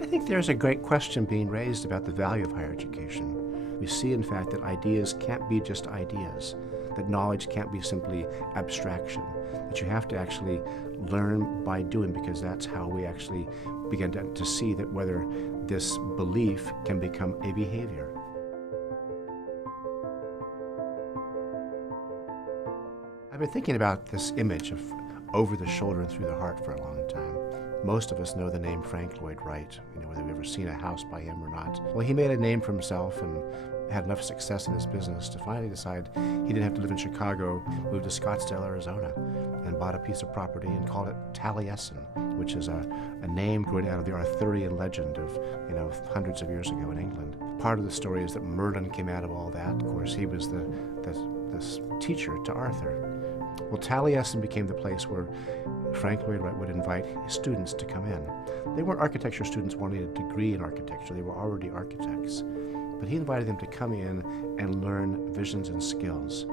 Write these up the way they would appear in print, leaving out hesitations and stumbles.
I think there's a great question being raised about the value of higher education. We see, in fact, that ideas can't be just ideas, that knowledge can't be simply abstraction, that you have to actually learn by doing, because that's how we actually begin to see that whether this belief can become a behavior. I've been thinking about this image of over the shoulder and through the heart for a long time. Most of us know the name Frank Lloyd Wright, whether we've ever seen a house by him or not. Well, he made a name for himself and had enough success in his business to finally decide he didn't have to live in Chicago, moved to Scottsdale, Arizona, and bought a piece of property and called it Taliesin, which is a name growing out of the Arthurian legend of hundreds of years ago in England. Part of the story is that Merlin came out of all that. Of course, he was this teacher to Arthur. Well, Taliesin became the place where Frank Lloyd Wright would invite his students to come in. They weren't architecture students wanting a degree in architecture. They were already architects. But he invited them to come in and learn visions and skills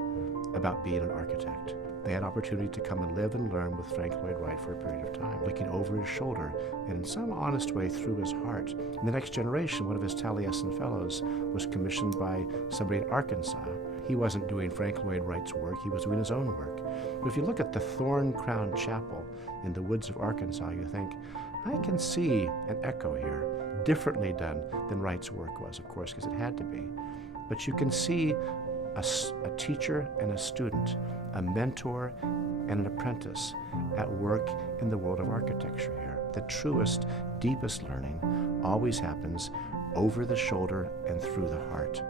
about being an architect. They had opportunity to come and live and learn with Frank Lloyd Wright for a period of time, looking over his shoulder and in some honest way through his heart. In the next generation, one of his Taliesin fellows was commissioned by somebody in Arkansas. He wasn't doing Frank Lloyd Wright's work, he was doing his own work. But if you look at the thorn-crowned chapel in the woods of Arkansas, you think, I can see an echo here, differently done than Wright's work was, of course, because it had to be. But you can see a teacher and a student, a mentor and an apprentice at work in the world of architecture here. The truest, deepest learning always happens over the shoulder and through the heart.